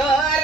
Oh,